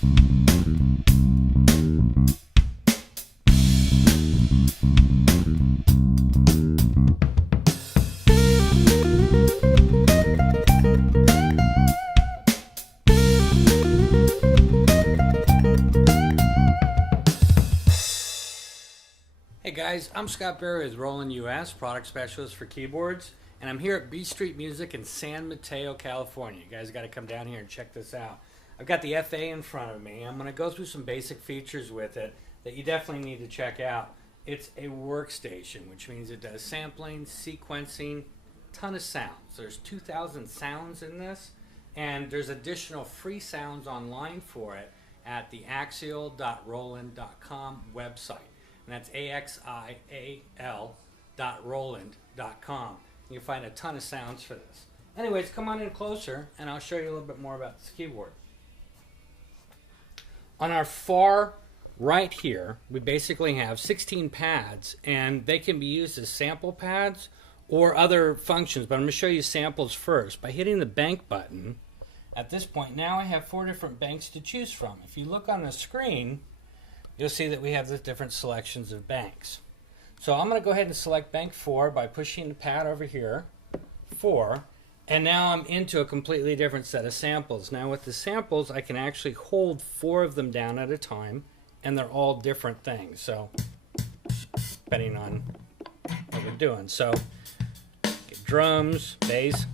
Hey guys, I'm Scott Berry with Roland US, product specialist for keyboards, and I'm here at B Street Music in San Mateo, California. You guys got to come down here and check this out. I've got the FA in front of me. I'm going to go through some basic features with it that you definitely need to check out. It's a workstation, which means it does sampling, sequencing, ton of sounds. There's 2,000 sounds in this, and there's additional free sounds online for it at the axial.roland.com website. And that's axial.roland.com. You'll find a ton of sounds for this. Anyways, come on in closer and I'll show you a little bit more about this keyboard. On our far right here, we basically have 16 pads, and they can be used as sample pads or other functions, but I'm going to show you samples first. By hitting the bank button, at this point now I have 4 different banks to choose from. If you look on the screen, you'll see that we have the different selections of banks. So I'm going to go ahead and select bank 4 by pushing the pad over here, 4, and now I'm into a completely different set of samples. Now with the samples, I can actually hold 4 of them down at a time, and they're all different things, so depending on what we're doing. So get drums, bass.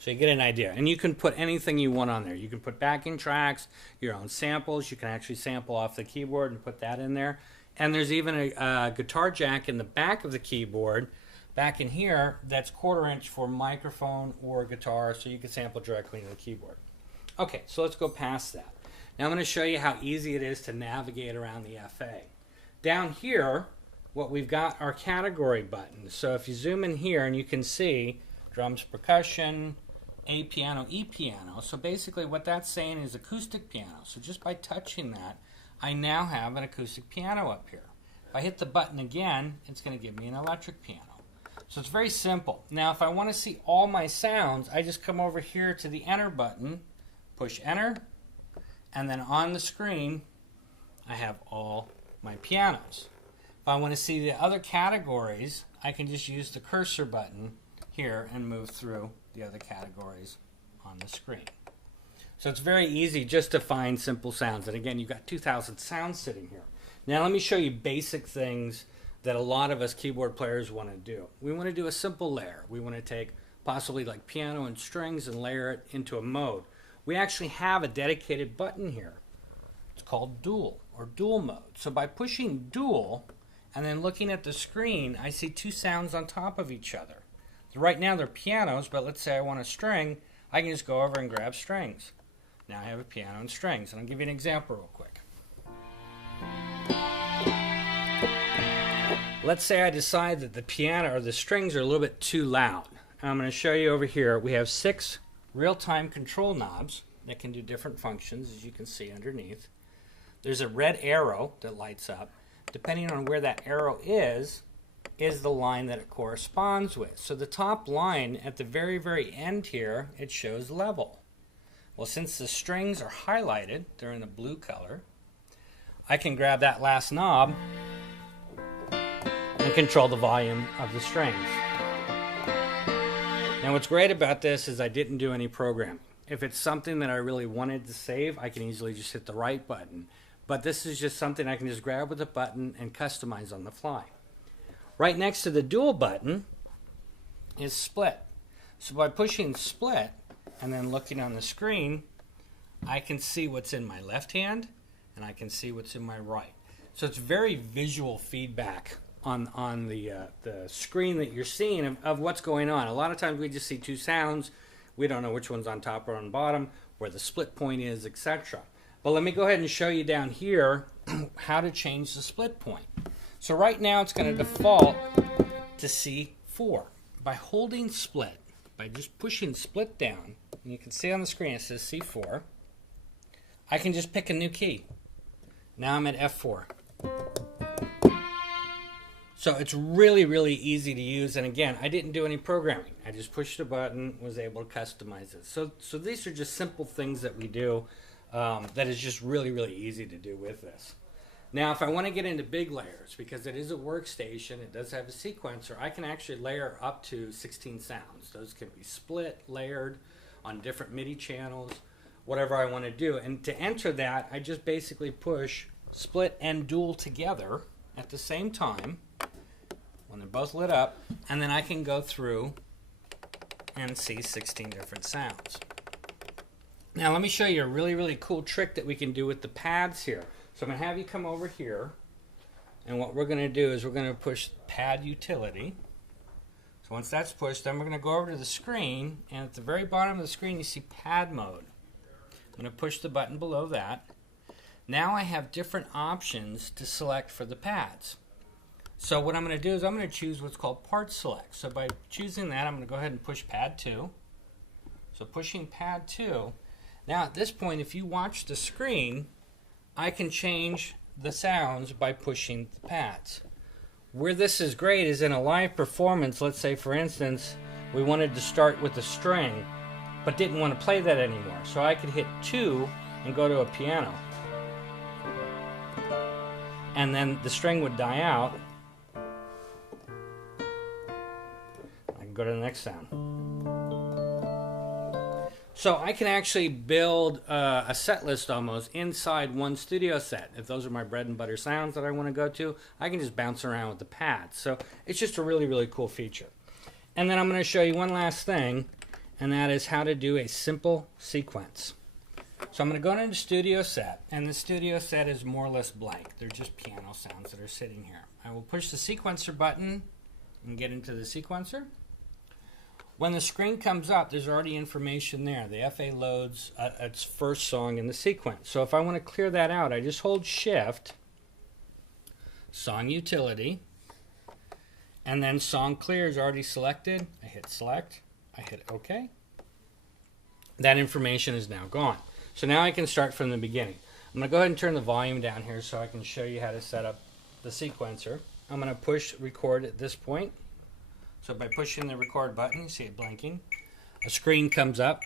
So you get an idea, and you can put anything you want on there. You can put backing tracks, your own samples. You can actually sample off the keyboard and put that in there. And there's even a guitar jack in the back of the keyboard, back in here, that's 1/4 inch for microphone or guitar, so you can sample directly into the keyboard. Okay, so let's go past that. Now I'm going to show you how easy it is to navigate around the FA. Down here, what we've got are category buttons. So if you zoom in here, and you can see drums, percussion, A piano, E piano. So basically what that's saying is acoustic piano. So just by touching that, I now have an acoustic piano up here. If I hit the button again, it's going to give me an electric piano. So it's very simple. Now if I want to see all my sounds, I just come over here to the enter button, push enter, and then on the screen I have all my pianos. If I want to see the other categories, I can just use the cursor button here and move through the other categories on the screen. So it's very easy just to find simple sounds. And again, you've got 2,000 sounds sitting here. Now let me show you basic things that a lot of us keyboard players want to do. We want to do a simple layer. We want to take possibly like piano and strings and layer it into a mode. We actually have a dedicated button here. It's called dual or dual mode. So by pushing dual and then looking at the screen, I see 2 sounds on top of each other. Right now they're pianos, but let's say I want a string, I can just go over and grab strings. Now I have a piano and strings, and I'll give you an example real quick. Let's say I decide that the piano or the strings are a little bit too loud. I'm going to show you over here, we have 6 real-time control knobs that can do different functions, as you can see underneath. There's a red arrow that lights up. Depending on where that arrow is the line that it corresponds with. So the top line at the very, very end here, it shows level. Well, since the strings are highlighted, they're in a blue color, I can grab that last knob and control the volume of the strings. Now what's great about this is I didn't do any programming. If it's something that I really wanted to save, I can easily just hit the right button. But this is just something I can just grab with a button and customize on the fly. Right next to the dual button is split. So by pushing split and then looking on the screen, I can see what's in my left hand and I can see what's in my right. So it's very visual feedback on the screen that you're seeing of what's going on. A lot of times we just see 2 sounds. We don't know which one's on top or on bottom, where the split point is, etc. But let me go ahead and show you down here how to change the split point. So right now it's going to default to C4. By holding split, by just pushing split down, and you can see on the screen it says C4, I can just pick a new key. Now I'm at F4. So it's really, really easy to use. And again, I didn't do any programming. I just pushed a button, was able to customize it. So these are just simple things that we do that is just really, really easy to do with this. Now, if I want to get into big layers, because it is a workstation, it does have a sequencer, I can actually layer up to 16 sounds. Those can be split, layered on different MIDI channels, whatever I want to do. And to enter that, I just basically push split and dual together at the same time when they're both lit up, and then I can go through and see 16 different sounds. Now, let me show you a really, really cool trick that we can do with the pads here. So I'm going to have you come over here, and what we're going to do is we're going to push pad utility. So once that's pushed, then we're going to go over to the screen, and at the very bottom of the screen you see pad mode. I'm going to push the button below that. Now I have different options to select for the pads. So what I'm going to do is I'm going to choose what's called part select. So by choosing that, I'm going to go ahead and push pad 2. So pushing pad 2. Now at this point, if you watch the screen, I can change the sounds by pushing the pads. Where this is great is in a live performance. Let's say, for instance, we wanted to start with a string, but didn't want to play that anymore. So I could hit 2 and go to a piano. And then the string would die out. I can go to the next sound. So I can actually build a set list almost inside one studio set. If those are my bread and butter sounds that I want to go to, I can just bounce around with the pads. So it's just a really, really cool feature. And then I'm going to show you one last thing, and that is how to do a simple sequence. So I'm going to go into Studio Set, and the Studio Set is more or less blank. They're just piano sounds that are sitting here. I will push the sequencer button and get into the sequencer. When the screen comes up, there's already information there. The FA loads its first song in the sequence. So if I want to clear that out, I just hold Shift, Song Utility, and then Song Clear is already selected. I hit Select, I hit OK. That information is now gone. So now I can start from the beginning. I'm going to go ahead and turn the volume down here so I can show you how to set up the sequencer. I'm going to push record at this point. So by pushing the record button, you see it blinking, a screen comes up,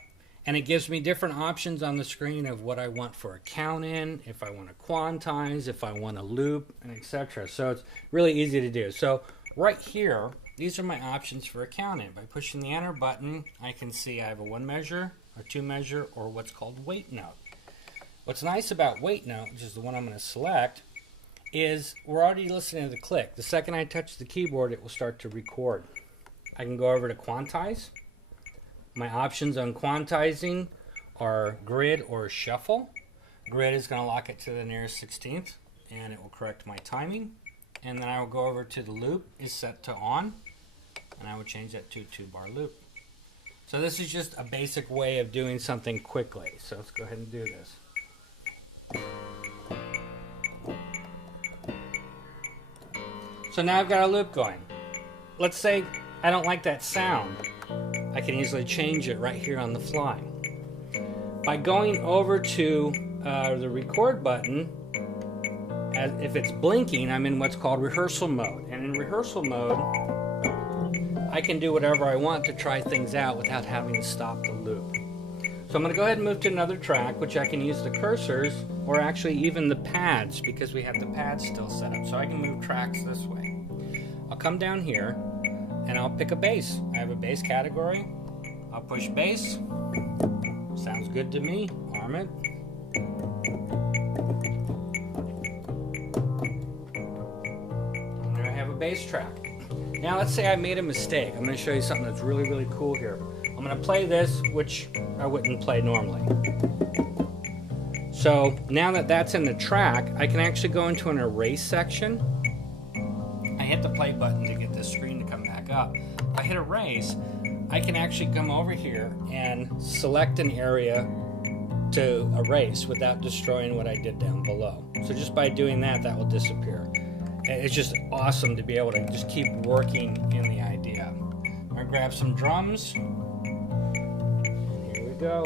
and it gives me different options on the screen of what I want for a count in, if I want to quantize, if I want to loop, and etc. So it's really easy to do. So right here, these are my options for a count in. By pushing the enter button, I can see I have a 1 measure, a 2 measure, or what's called wait note. What's nice about wait note, which is the one I'm going to select, is we're already listening to the click. The second I touch the keyboard, it will start to record. I can go over to quantize. My options on quantizing are grid or shuffle. Grid is going to lock it to the nearest 16th, and it will correct my timing. And then I will go over to the loop is set to on, and I will change that to 2-bar loop. So this is just a basic way of doing something quickly. So let's go ahead and do this. So now I've got a loop going. Let's say I don't like that sound. I can easily change it right here on the fly. By going over to the record button, if it's blinking, I'm in what's called rehearsal mode. And in rehearsal mode, I can do whatever I want to try things out without having to stop the loop. So I'm going to go ahead and move to another track, which I can use the cursors or actually even the pads, because we have the pads still set up. So I can move tracks this way. I'll come down here and I'll pick a bass. I have a bass category. I'll push bass. Sounds good to me. Arm it. And there I have a bass track. Now let's say I made a mistake. I'm going to show you something that's really, really cool here. I'm going to play this, which I wouldn't play normally. So now that that's in the track, I can actually go into an erase section. I hit the play button to get this screen to come back up. If I hit erase, I can actually come over here and select an area to erase without destroying what I did down below. So just by doing that, that will disappear. It's just awesome to be able to just keep working in the idea. I'm going to grab some drums. And here we go.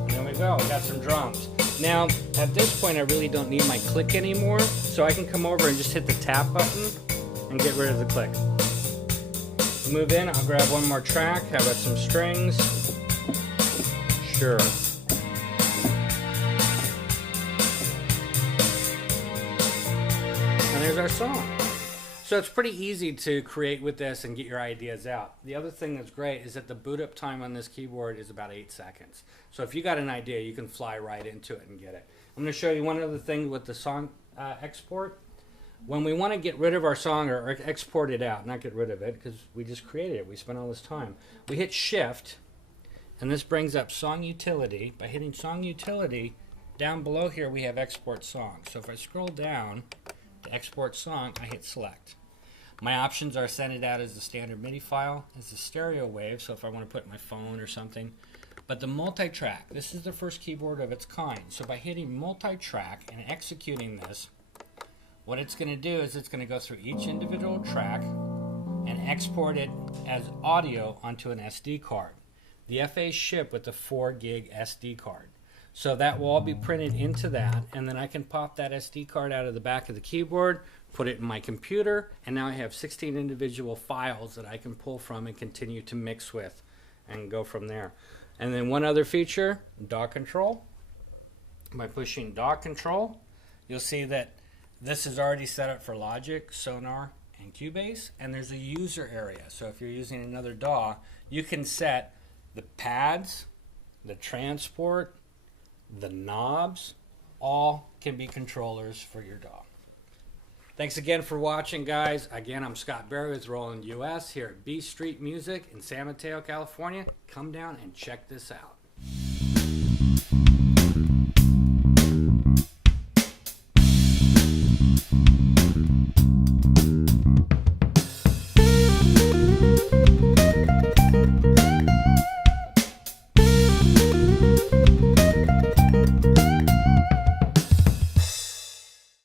And there we go. We got some drums. Now, at this point, I really don't need my click anymore, so I can come over and just hit the tap button and get rid of the click. Move in, I'll grab one more track. How about some strings? Sure. And there's our song. So it's pretty easy to create with this and get your ideas out. The other thing that's great is that the boot up time on this keyboard is about 8 seconds. So if you got an idea, you can fly right into it and get it. I'm going to show you one other thing with the song export. When we want to get rid of our song or export it out, not get rid of it because we just created it, we spent all this time. We hit Shift, and this brings up Song Utility. By hitting Song Utility, down below here we have Export Song. So if I scroll down to Export Song, I hit Select. My options are send it out as a standard MIDI file, as a stereo wave, so if I want to put my phone or something. But the multi-track, this is the first keyboard of its kind. So by hitting multi-track and executing this, what it's going to do is it's going to go through each individual track and export it as audio onto an SD card. The FA ship with the 4 gig SD card. So that will all be printed into that, and then I can pop that SD card out of the back of the keyboard, put it in my computer, and now I have 16 individual files that I can pull from and continue to mix with and go from there. And then one other feature, DAW control. By pushing DAW control, you'll see that this is already set up for Logic, Sonar, and Cubase, and there's a user area. So if you're using another DAW, you can set the pads, the transport, the knobs, all can be controllers for your DAW. Thanks again for watching, guys. Again, I'm Scott Berry with Roland US here at B Street Music in San Mateo, California. Come down and check this out.